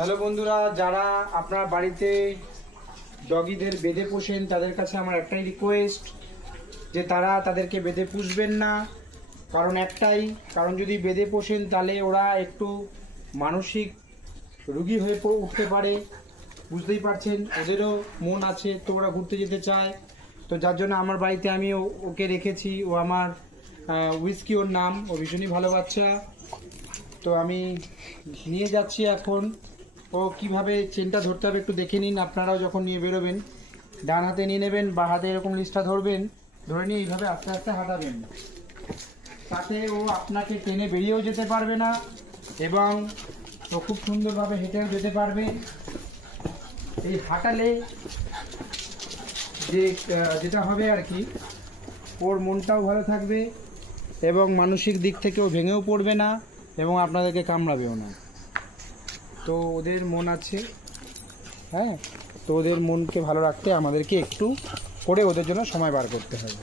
Hello বন্ধুরা, যারা আপনার বাড়িতে ডগিদের বেঁধে পোষেন তাদের কাছে আমার একটাই রিকোয়েস্ট যে তাদেরকে বেঁধে পুষবেন না। কারণ যদি বেঁধে পোষেন তাহলে ওরা একটু মানসিক রোগী হয়ে উঠতে পারে। বুঝতেই পারছেন, ওদেরও মন আছে, তো ওরা ঘুরতে যেতে চায়। তো যার জন্য আমার বাড়িতে আমি ওকে রেখেছি। ও আমার উইস্কি ওর নাম, ও ভীষণই ভালো বাচ্চা। তো আমি নিয়ে যাচ্ছি এখন। ও কিভাবে চেনটা ধরতে হবে একটু দেখে নিন। আপনারাও যখন নিয়ে বেরোবেন ডান হাতে নিয়ে নেবেন, বা হাতে এরকম লিস্টটা ধরবেন, ধরে নিয়ে এইভাবে আস্তে আস্তে হাঁটাবেন। তাতে ও আপনাকে টেনে বেরিয়েও যেতে পারবে না এবং ও খুব সুন্দরভাবে হেঁটেও যেতে পারবে। এই হাঁটালে যেটা হবে আর কি, ওর মনটাও ভালো থাকবে এবং মানসিক দিক থেকেও ভেঙেও পড়বে না এবং আপনাদেরকে কামড়াবেও না। তো ওদের মন আছে, হ্যাঁ, তো ওদের মনকে ভালো রাখতে আমাদেরকে একটু করে ওদের জন্য সময় বার করতে হবে।